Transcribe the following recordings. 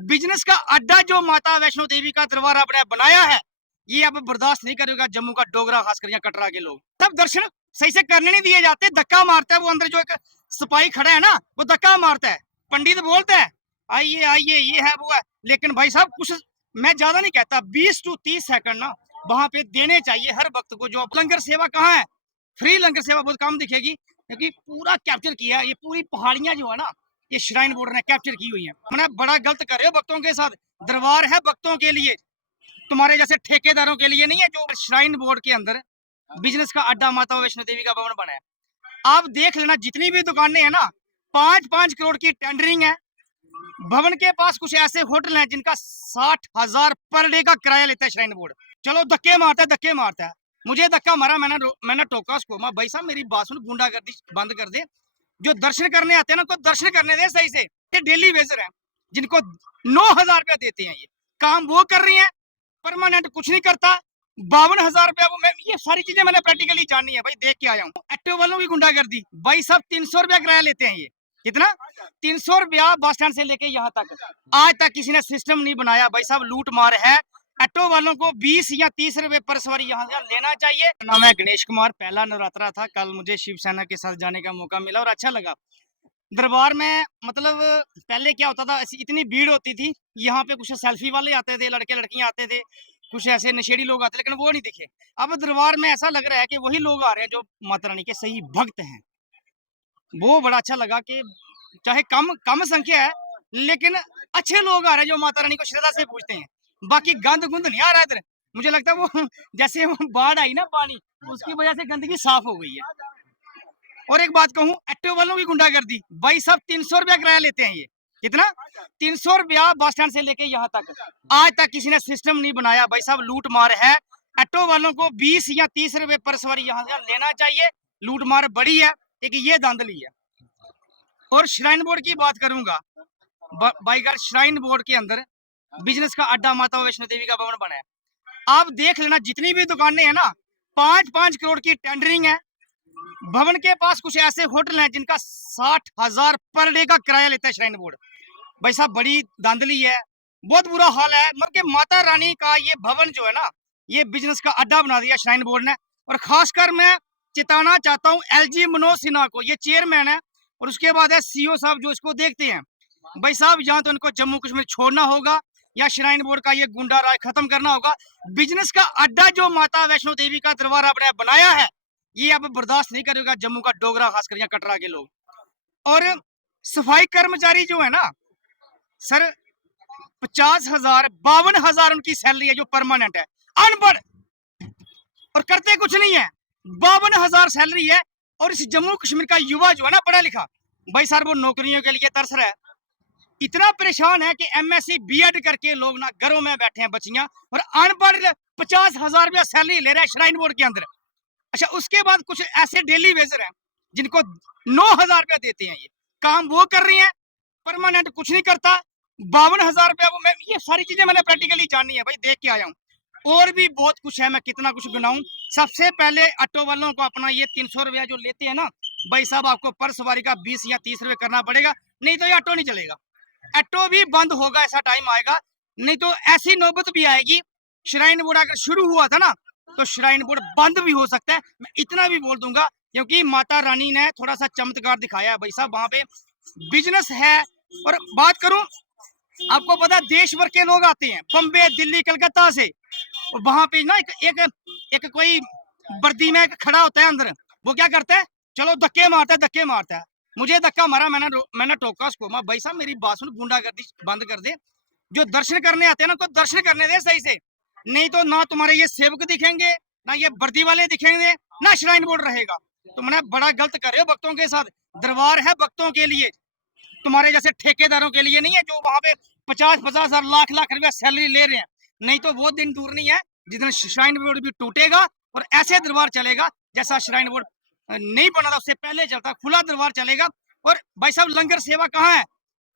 Business का अड्डा जो माता वैष्णो देवी का दरबार आपने बनाया है, ये अब बर्दाश्त नहीं करेगा जम्मू का डोगरा, खासकर यहाँ कटरा के लोग। सब दर्शन सही से करने नहीं दिए जाते, धक्का मारता है वो अंदर जो एक सिपाही खड़ा है ना, वो धक्का मारता है। पंडित बोलता है आइए आइए, ये है वो है, लेकिन भाई साहब कुछ मैं ज्यादा नहीं कहता, 20 to 30 सेकंड ना वहां पे देने चाहिए हर वक्त को। जो लंगर सेवा कहाँ है, फ्री लंगर सेवा बहुत कम दिखेगी, क्योंकि पूरा कैप्चर किया है। ये पूरी पहाड़ियां जो है ना, ये श्राइन बोर्ड ने कैप्चर की हुई है। मैंने बड़ा गलत कर रहे हो भक्तों के साथ। दरबार है भक्तों के लिए, तुम्हारे जैसे ठेकेदारों के लिए नहीं है। जो श्राइन बोर्ड के अंदर बिजनेस का अड्डा माता वैष्णो देवी का भवन बना है, आप देख लेना जितनी भी दुकानें हैं ना, 5-5 करोड़ की टेंडरिंग है। भवन के पास कुछ ऐसे होटल हैं जिनका 60,000 पर डे का किराया लेता है श्राइन बोर्ड। चलो धक्के मारता है, धक्के मारता है। मुझे धक्का मारा, मैंने टोका उसको, मैं भाई साहब मेरी बात सुन, गुंडागर्दी बंद कर दे। जो दर्शन करने आते हैं ना, उनको दर्शन करने दे सही से। ये डेली वेजर है जिनको 9,000 रुपया देते हैं, ये काम वो कर रही है, परमानेंट कुछ नहीं करता। 52,000 रुपया वो, मैं ये सारी चीजें मैंने प्रैक्टिकली जाननी है भाई, देख के आया हूँ। एक्टिव वालों की गुंडागर्दी, भाई साहब 300 रुपया किराया लेते हैं ये। कितना? 300 रुपया बस स्टैंड से लेके यहाँ तक। आज तक किसी ने सिस्टम नहीं बनाया भाई साहब, लूट मार है। ऑटो वालों को 20 या 30 रुपए पर सवारी यहाँ से लेना चाहिए। नाम है गणेश कुमार, पहला नवरात्रा था कल, मुझे शिवसेना के साथ जाने का मौका मिला और अच्छा लगा। दरबार में मतलब पहले क्या होता था, इतनी भीड़ होती थी, यहाँ पे कुछ सेल्फी वाले आते थे, लड़के लड़कियां आते थे, कुछ ऐसे नशेड़ी लोग आते, लेकिन वो नहीं दिखे। अब दरबार में ऐसा लग रहा है कि वही लोग आ रहे हैं जो माता रानी के सही भक्त हैं। वो बड़ा अच्छा लगा कि चाहे कम कम संख्या है, लेकिन अच्छे लोग आ रहे हैं जो माता रानी को श्रद्धा से पूछते हैं। बाकी गंद गुंद नहीं आ रहा इधर। मुझे लगता है वो जैसे वो बाढ़ आई ना पानी, उसकी वजह से गंदगी साफ हो गई है। और एक बात कहूँ, एक्टिव वालों की गुंडागर्दी, भाई साहब 300 रुपया किराया लेते हैं ये। कितना? 300 रुपया बस स्टैंड से लेके यहाँ तक। आज तक किसी ने सिस्टम नहीं बनाया भाई साहब, लूट मार है। ऑटो वालों को 20 या 30 रुपए पर सवारी यहाँ से लेना चाहिए। लूट मार बड़ी है, एक ये धांधली है। और श्राइन बोर्ड की बात करूंगा, बाईगार श्राइन बोर्ड के अंदर बिजनेस का अड्डा माता वैष्णो देवी का भवन बना है। आप देख लेना जितनी भी दुकानें हैं ना, 5-5 करोड़ की टेंडरिंग है। भवन के पास कुछ ऐसे होटल हैं जिनका 60,000 पर डे का किराया लेता है श्राइन बोर्ड। भाई साहब बड़ी धांधली है, बहुत बुरा हाल है। मतलब कि माता रानी का ये भवन जो है ना, ये बिजनेस का अड्डा बना दिया श्राइन बोर्ड ने। और खासकर मैं चिताना चाहता हूँ एलजी मनोज सिन्हा को, ये चेयरमैन है, और उसके बाद है सीईओ साहब जो इसको देखते हैं। भाई साहब यहाँ तो इनको जम्मू कश्मीर छोड़ना होगा, या श्राइन बोर्ड का ये गुंडा राज खत्म करना होगा। बिजनेस का अड्डा जो माता वैष्णो देवी का दरबार आपने बनाया है, ये अब बर्दाश्त नहीं करेगा जम्मू का डोगरा, खासकर यहाँ कटरा के लोग। और सफाई कर्मचारी जो है ना सर, 50,000 52,000 उनकी सैलरी है जो परमानेंट है। अनपढ़ और करते कुछ नहीं है, 52,000 सैलरी है। और इस जम्मू कश्मीर का युवा जो है ना पढ़ा लिखा, भाई सर वो नौकरियों के लिए तरस रहा है। इतना परेशान है कि एमएससी बीएड करके लोग ना घरों में बैठे हैं बच्चियां, और अनपढ़ 50,000 रुपया सैलरी ले रहा है श्राइन बोर्ड के अंदर। अच्छा, उसके बाद कुछ ऐसे डेली वेजर हैं जिनको 9,000 रुपया देते हैं, ये काम वो कर रही हैं, परमानेंट कुछ नहीं करता। 52,000 रुपया वो, मैं ये सारी चीजें मैंने प्रैक्टिकली जाननी है भाई, देख के आया हूँ। और भी बहुत कुछ है, मैं कितना कुछ गिनाऊं। सबसे पहले ऑटो वालों को अपना ये 300 रुपया जो लेते हैं ना, भाई साहब आपको पर सवारी का 20 या 30 रुपये करना पड़ेगा, नहीं तो ये ऑटो नहीं चलेगा। ऑटो भी बंद होगा, ऐसा टाइम आएगा। नहीं तो ऐसी नौबत भी आएगी, श्राइन बोर्ड अगर शुरू हुआ था ना, तो श्राइन बोर्ड बंद भी हो सकता है। मैं इतना भी बोल दूंगा, क्योंकि माता रानी ने थोड़ा सा चमत्कार दिखाया है भाई साहब, वहां पे बिजनेस है। और बात करूं, आपको पता है देश भर के लोग आते हैं, बम्बे, दिल्ली, कलकत्ता से। और वहां पे ना एक कोई वर्दी में खड़ा होता है अंदर, वो क्या करता है, चलो धक्के मारता है, धक्के मारता है। मुझे धक्का मारा, मैंने टोका उसको, मैं भाई साहब मेरी बात सुन, गुंडागर्दी बंद कर दे। जो दर्शन करने आते हैं ना, उनको दर्शन करने दे सही से। नहीं तो ना तुम्हारे ये सेवक दिखेंगे, ना ये वर्दी वाले दिखेंगे, ना श्राइन बोर्ड रहेगा। तो मैंने बड़ा गलत कर रहे हो भक्तों के साथ। दरबार है भक्तों के लिए, तुम्हारे जैसे ठेकेदारों के लिए नहीं है, जो वहां पे 50-50,000 लाख रुपया सैलरी ले रहे हैं। नहीं तो वो दिन दूर नहीं है जिस श्राइन बोर्ड भी टूटेगा और ऐसे दरबार चलेगा जैसा श्राइन बोर्ड नहीं बना था उससे पहले चलता, खुला दरबार चलेगा। और भाई साहब लंगर सेवा कहाँ है,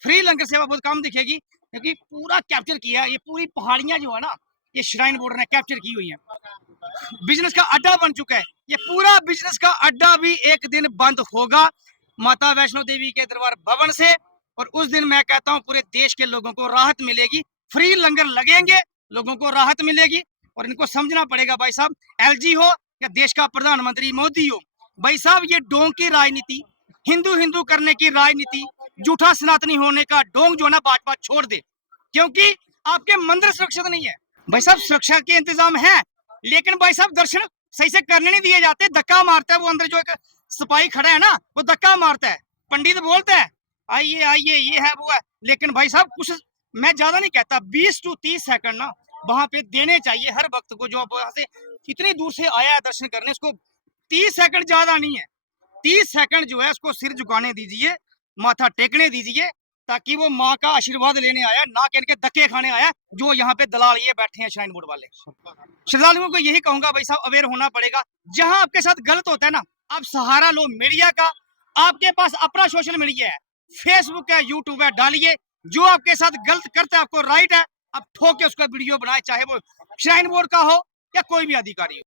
फ्री लंगर सेवा बहुत कम दिखेगी, क्योंकि पूरा कैप्चर किया है। ये पूरी पहाड़ियां जो है ना, ये श्राइन बोर्ड ने कैप्चर की हुई है। बिजनेस का अड्डा बन चुका है, ये पूरा बिजनेस का अड्डा भी एक दिन बंद होगा माता वैष्णो देवी के दरबार भवन से। और उस दिन मैं कहता हूं पूरे देश के लोगों को राहत मिलेगी, फ्री लंगर लगेंगे, लोगों को राहत मिलेगी। और इनको समझना पड़ेगा भाई साहब, एलजी हो या देश का प्रधानमंत्री मोदी हो, भाई साहब ये डोंग की राजनीति, हिंदू हिंदू करने की राजनीति, झूठा सनातनी होने का डोंग जो है ना भाजपा छोड़ दे, क्योंकि आपके मंदिर सुरक्षित नहीं है। भाई साहब सुरक्षा के इंतजाम है, लेकिन भाई साहब दर्शन सही से करने नहीं दिए जाते, धक्का मारता है वो अंदर जो एक सिपाही खड़ा है ना, वो धक्का मारता है, पंडित बोलता है आइए आइए ये है वो है, लेकिन भाई साहब कुछ मैं ज्यादा नहीं कहता, 20 से 30 सेकंड ना वहां पे देने चाहिए हर वक्त को, जो वहां से इतनी दूर से आया है दर्शन करने, उसको 30 सेकंड ज्यादा नहीं है, 30 सेकंड जो है उसको सिर झुकाने दीजिए, माथा टेकने दीजिए, ताकि वो माँ का आशीर्वाद लेने आया, ना कि इनके धक्के खाने आया जो यहाँ पे दलाल ये बैठे हैं श्राइन बोर्ड वाले। श्रद्धालुओं को यही कहूंगा भाई साहब, अवेयर होना पड़ेगा, जहां आपके साथ गलत होता है ना, आप सहारा लो मीडिया का, आपके पास अपना सोशल मीडिया है, फेसबुक है, यूट्यूब है, डालिए, जो आपके साथ गलत करता है आपको राइट है, आप ठोक के उसका वीडियो बनाए, चाहे वो श्राइन बोर्ड का हो या कोई भी अधिकारी हो।